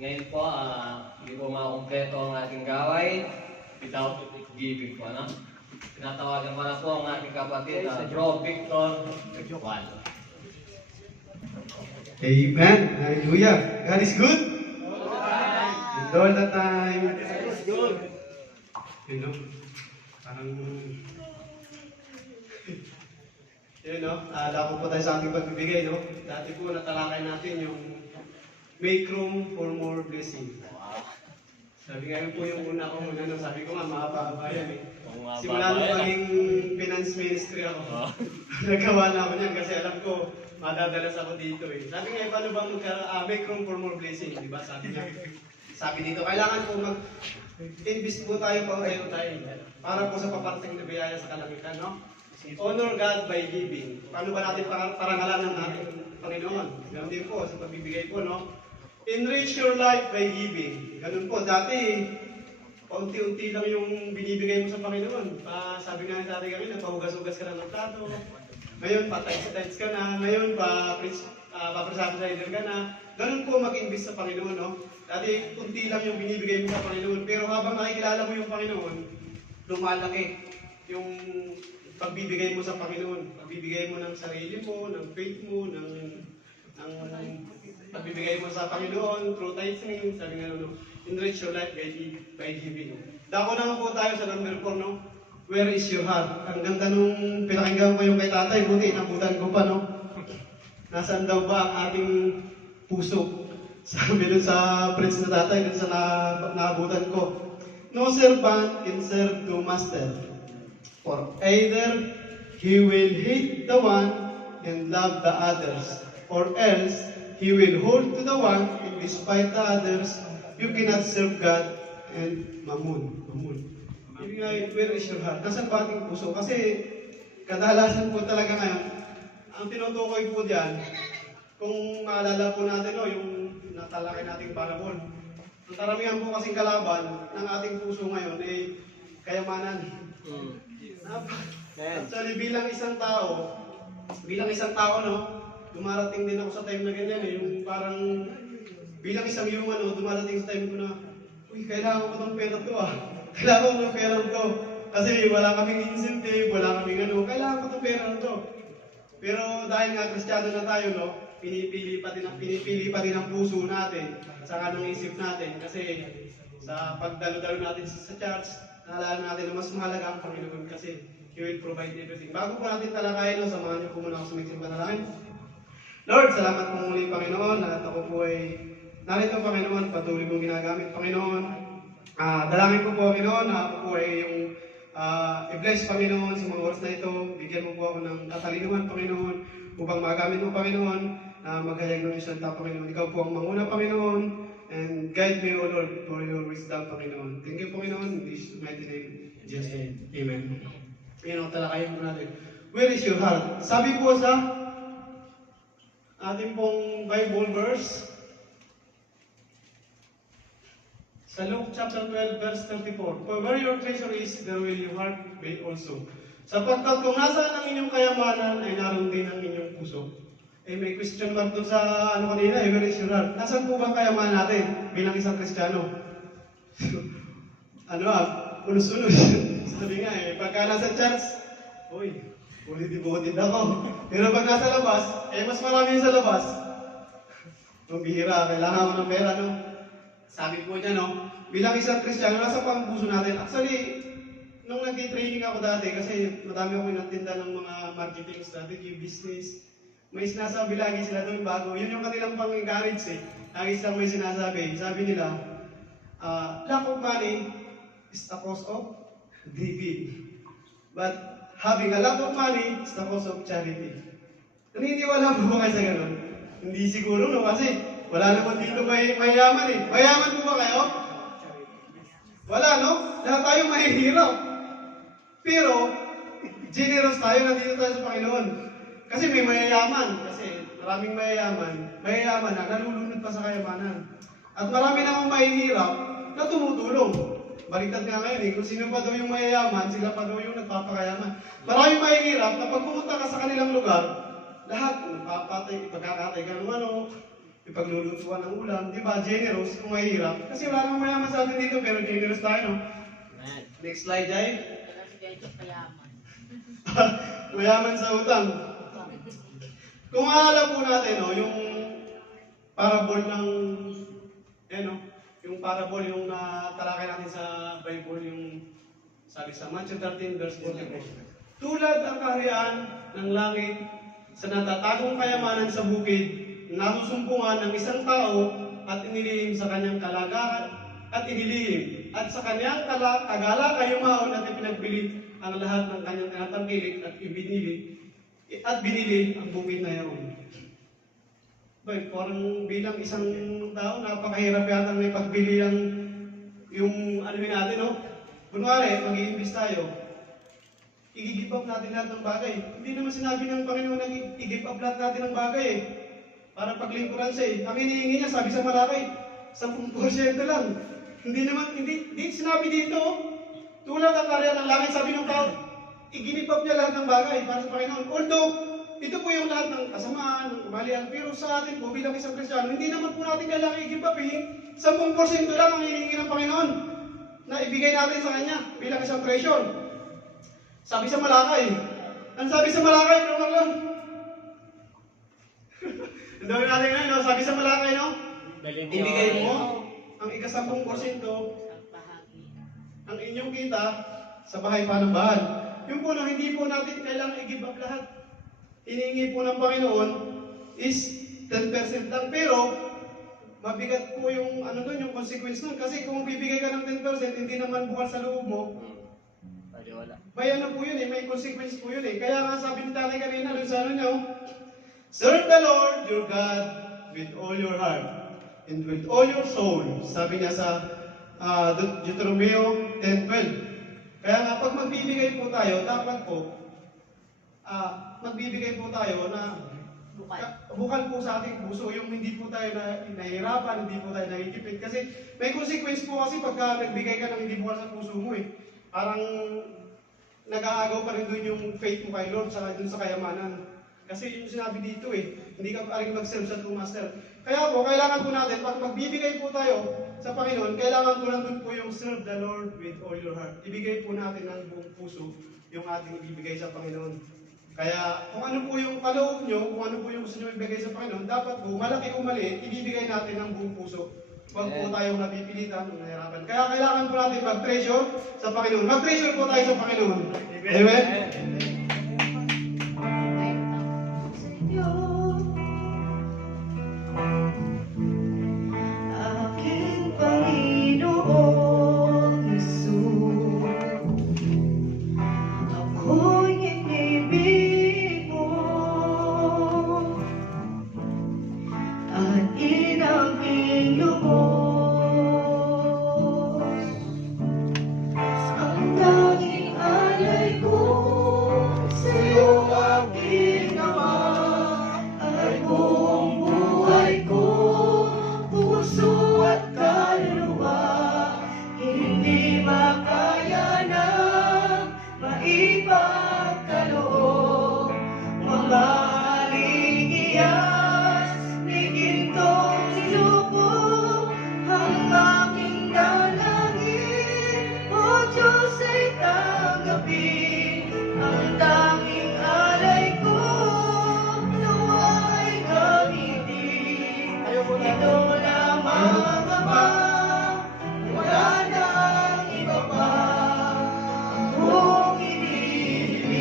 Ngayon po, hindi po makumpleto ang ating gaway without giving po, ano? Tinatawagan ko na po ang ating kapatid, Bro Victor Juan. Amen. Hallelujah. God is good. And all the time. God is good. You know, parang... Yun, no? Dako po tayo sa ating pagbibigay, no? Dati po natalakay natin yung make room for more blessing. Sabi nga yun po yung una ko muna, no? Sabi ko nga, mahaba-haba yan eh. Simula nung maging finance ministry ako, nagawa na ako niyan kasi alam ko, madadalas ako dito eh. Sabi nga, paano bang make room for more blessing, di ba? Sabi nga, sabi dito, kailangan po mag-invest po tayo pa tayo para po sa paparating na biyaya sa kalangitan, no? Honor God by giving. Paano ba natin parangalan ng ating Panginoon? Ganun din po, sa pagbibigay po, no? Enrich your life by giving. Ganun po, dati, paunti-unti lang yung binibigay mo sa Panginoon. Sabi nga dati kami, nagpahugas-hugas ka na ng plato. Ngayon, pa-tights ka na. Ngayon, pa-presapisider ka na. Ganun po mag-invest sa Panginoon, no? Dati, kunti lang yung binibigay mo sa Panginoon. Pero habang nakikilala mo yung Panginoon, lumalaki yung pagbibigay mo sa Panginoon. Pagbibigay mo ng sarili mo, ng faith mo, ng pagbibigay mo sa Panginoon through tithing. Sabi nga, no? Enrich your life by giving. Dako naman po tayo sa number 4, no? Where is your heart? Ang ganda nung pinakinggan ko yung kay tatay, buti, nabutan ko pa, no? Nasaan daw ba ang ating puso? Sabi dun sa prince na tatay, dun sa naabutan ko. No servant can serve two masters. For either he will hate the one and love the others, or else he will hold to the one and despite the others. You cannot serve God and Mammon. Ibig nga, where is your heart? Nasaan ba ating puso? Kasi kadalasan po talaga ngayon, ang tinutukoy po diyan, kung maalala po natin, no, yung natalakay nating parabol. Ang karamihan po kasing kalaban ng ating puso ngayon ay kayamanan. Actually, bilang isang tao, no, dumarating din ako sa time na ganyan eh, yung parang bilang isang human, no, dumarating sa time ko na, uy, kailangan ko itong pera to Kailangan ko itong pera to. Kasi wala kaming incentive, wala kaming kailangan ko itong pera to. Pero dahil nga Kristiyano na tayo, no, pinipili pa din ang puso natin sa kanang isip natin. Kasi sa pagdalo-dalo natin sa church, naalala natin na mas mahalaga ang Panginoon kasi He will provide everything. Bago po natin talakayin, no, samahan niyo po muna ako sa mga panalangin. Lord, salamat po muli, Panginoon, at ako po ay narito, Panginoon, patuloy mong ginagamit, Panginoon. Dalangin ko po, Panginoon, na ako po ay yung i-bless, Panginoon, sa mga oras na ito. Bigyan mo po ako ng katalinuhan, Panginoon, upang magamit mo, Panginoon, na maghayag ng isang tao, Panginoon. Ikaw po ang manguna, Panginoon, and guide me, O Lord, for your wisdom, Panginoon. Thank you, Panginoon, in this mighty name, Jesus' name. Amen. Ngayon, talakayin po natin. Where is your heart? Sabi po sa ating pong Bible verse, sa Luke chapter 12, verse 34, For where your treasure is, there will your heart be also. Sapagkat kung nasaan ang inyong kayamanan, ay naroon din ang inyong puso. May question mark doon sa kanina, where is your heart? Nasaan po ba ang kayamanan natin bilang isang Kristiyano? Unos-unos. Sabi nga pagka nasa church, uy, fully devoted ako. Pero pag nasa labas, mas marami sa labas. Nung bihira, kailangan mo ng pera, no? Sabi po niya, no? Bilang isang Kristiyano, nasa pa ang puso natin. Actually, nung nag-training ako dati, kasi madami ako inatinda ng mga marketing strategy, business, may sinasabi lagi sila doon bago. Yun yung kanilang pang-encourage eh. Lagi silang may sinasabi. Sabi nila, lack of money is the cause of giving. But having a lot of money is the cause of charity. Naniniwala po ba kayo sa ganun? Hindi siguro, no? Kasi wala naman dito mayaman eh. Mayaman po ba kayo? Wala, no? Lahat tayo mahihirap. Pero, generous tayo, nandito tayo sa Panginoon. Kasi may mayayaman. Kasi maraming mayayaman na nalulunod pa sa kayamanan. At marami namang mahihirap na tumutulong. Baliktad nga ngayon eh, kung sino pa daw yung mayayaman, sila pa daw yung nagpapakayaman. Maraming mahihirap na pag pumunta ka sa kanilang lugar, lahat, pagkakatay ka ng manok, ipaglulutuan ng ulam, di ba? Generous kung mahirap. Kasi wala namang mayaman sa atin dito, pero generous tayo, no? Next slide, Jai. Mayaman sa utang. Kung alam po natin, no, yung parable ng, no, yung parable yung natalakay natin sa Bible, yung sabi sa Matthew 13 verse 44. Tulad ang kaharian ng langit sa natatagong kayamanan sa bukid, nasusumpungan ng isang tao at inilihim sa kanyang kalagahan at inilihim at sa kanyang kagalaka yumaon at ipinagbili ang lahat ng kanyang tinatangkilik at binili ang bukid na yaon. Boy, parang bilang isang tao, napakahirap yata may pagbili yung ano natin, no? Kunwari, mag-i-invest tayo, i-give up natin lahat ng bagay. Hindi naman sinabi ng Panginoon na i-give up lahat natin ng bagay eh. Para paglingkuran siya eh. Ang hinihingi niya, sabi sa Malakay, 10% lang. Hindi sinabi dito, tulad ang karya ng langit, sabi ng tao, i-give up niya lahat ng bagay para sa Panginoon. Although, ito po yung lahat ng kasamaan, ng kamalian, pero sa atin po bilang isang Kristiyano, hindi naman po natin kailangan i-give up eh. 10% lang ang hinihingi ng Panginoon na ibigay natin sa Kanya bilang isang treasure. Sabi sa Malakay, ang sabi sa Malakay, pero lang. Ang dami natin ngayon, no? Sabi sa Malakay, no? Ibigay mo ang ika-10% ang inyong kita sa bahay panambahan. Yung po, no, hindi po natin kailangan i-give up lahat. Hinihingi po ng Panginoon is 10% lang, pero mabigat po yung ano doon, yung consequence nun. Kasi kung bibigay ka ng 10%, hindi naman bukas sa loob mo, may ano po yun eh, may consequence po yun eh. Kaya nga sabi ni tatay kanina, doon sa ano nyo, serve the Lord your God with all your heart and with all your soul. Sabi niya sa Deuteronomio 10:12. Kaya nga, pag magbibigay po tayo, dapat po, magbibigay po tayo na bukal po sa ating puso, yung hindi po tayo nahihirapan, hindi po tayo nahihigipit. Kasi may consequence po kasi pagka nagbigay ka ng hindi bukal sa puso mo eh. Parang nag-aagaw pa rin doon yung faith mo kay Lord sa dun sa kayamanan. Kasi yung sinabi dito eh, hindi ka paring mag-serve sa true master. Kaya po, kailangan po natin, pag magbibigay po tayo sa Panginoon, kailangan po nandun po yung serve the Lord with all your heart. Ibigay po natin ng buong puso yung ating ibibigay sa Panginoon. Kaya kung ano po yung kaloob nyo, kung ano po yung gusto nyo ibigay sa Panginoon, dapat po, malaki o maliit, ibibigay natin ng buong puso. Huwag po tayong napipilitan, nahirapan. Kaya kailangan po natin mag-treasure sa Panginoon. Mag-treasure po tayo sa Panginoon. Amen? Aking Panginoong Jesus, ako'y inibig mo at inangking lubos. Ang tanging alay ko sa'yo, aking Ama, ay buong buhay ko, puso at kaluluwa, hindi makaya ng maipagkaloob. Mamahaling iyas, ni gintong nilubog, ang aking dalangin, O Diyos ay tanggapin. Ang tanging alay ko, nawa ay gamitin. Ito lamang, Ama, wala nang iba pa akong iniibig.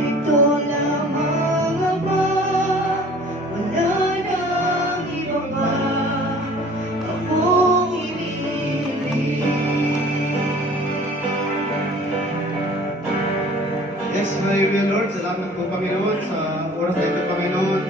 Ito lamang, Ama, wala nang iba pa akong iniibig. Yes, Hallelujah Lord. Salamat po Panginoon sa oras na ito, Panginoon.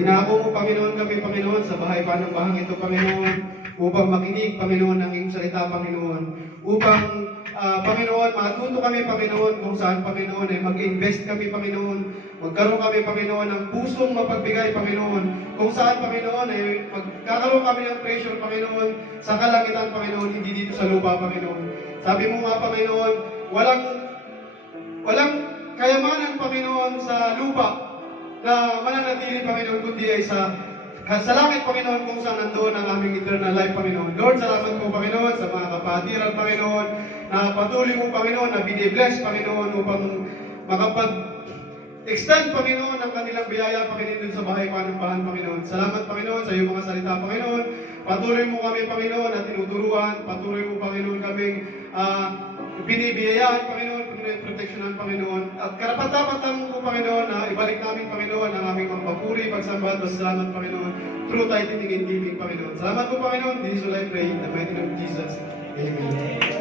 Dinako mo, Panginoon, kami, Panginoon, sa bahay panambahang ito, Panginoon, upang makinig, Panginoon, ng iyong salita, Panginoon. Upang, Panginoon, matuto kami, Panginoon, kung saan, Panginoon, ay mag-invest kami, Panginoon. Magkaroon kami, Panginoon, ng pusong mapagbigay, Panginoon. Kung saan, Panginoon, ay magkakaroon kami ng treasure, Panginoon, sa kalangitan, Panginoon, hindi dito sa lupa, Panginoon. Sabi mo nga, Panginoon, walang kayamanan, Panginoon, sa lupa na mananatili, Panginoon, kundi ay sa langit, Panginoon, kung saan nandoon ang aming eternal life, Panginoon. Lord, salamat po, Panginoon, sa mga kapatiran, Panginoon, na patuloy mo, Panginoon, na binibless, Panginoon, upang makapag-extend, Panginoon, ang kanilang biyaya, Panginoon, sa bahay panambahan, Panginoon. Salamat, Panginoon, sa iyong mga salita, Panginoon. Patuloy mo kami, Panginoon, at tinuturuan. Patuloy mo, Panginoon, kaming binibiyayaan, Panginoon, proteksyonan, Panginoon. At karapat-dapat po, Panginoon, na ibalik namin, Panginoon, ang aming magpapuri, pagsamba at pasalamat, Panginoon, through tithing and giving, Panginoon. Salamat po, Panginoon. This is all I pray in the mighty name of Jesus. Amen.